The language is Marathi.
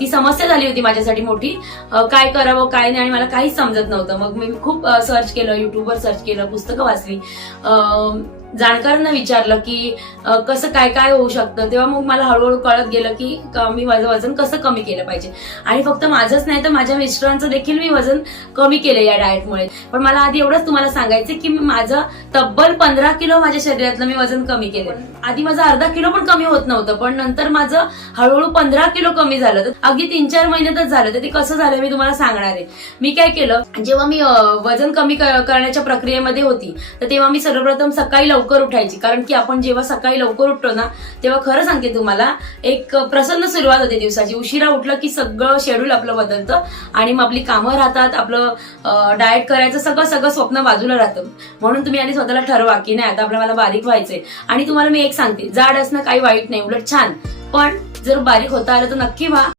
ती समस्या झाली होती माझ्यासाठी मोठी. काय करावं काय नाही आणि मला काहीच समजत नव्हतं. मग मी खूप सर्च केलं युट्यूबवर सर्च केलं पुस्तकं वाचली. जाणकारांना विचारलं की कसं काय काय होऊ शकतं? तेव्हा मग मला हळूहळू कळत गेलं की मी माझं वजन कसं कमी केलं पाहिजे. आणि फक्त माझंच नाही तर माझ्या मिस्टरांचं देखील मी वजन कमी केलं या डाएटमुळे पण मला आधी एवढंच तुम्हाला सांगायचं की मी माझं तब्बल पंधरा किलो माझ्या शरीरातलं मी वजन कमी केलं. आधी माझं अर्धा किलो पण कमी होत नव्हतं पण नंतर माझं हळूहळू पंधरा किलो कमी झालं. तर अगदी तीन चार महिन्यातच झालं तर ते कसं झालं मी तुम्हाला सांगणार आहे. मी काय केलं जेव्हा मी वजन कमी करण्याच्या प्रक्रियेमध्ये होती तर तेव्हा मी सर्वप्रथम सकाळी लवकर उठायची. कारण की आपण जेव्हा सकाळी लवकर उठतो ना तेव्हा खरं सांगते तुम्हाला एक प्रसन्न सुरुवात होते दिवसाची. उशिरा उठलं की सगळं शेड्यूल आपलं बदलतं आणि मग आपली कामं राहतात आपलं डाएट करायचं सगळं सगळं स्वप्न बाजूला राहतं. म्हणून तुम्ही आधी स्वतःला ठरवा की नाही आता आपल्याला मला बारीक व्हायचंय. आणि तुम्हाला मी एक सांगते जाड असणं काही वाईट नाही उलट छान. पण जर बारीक होता आलं तर नक्की व्हा.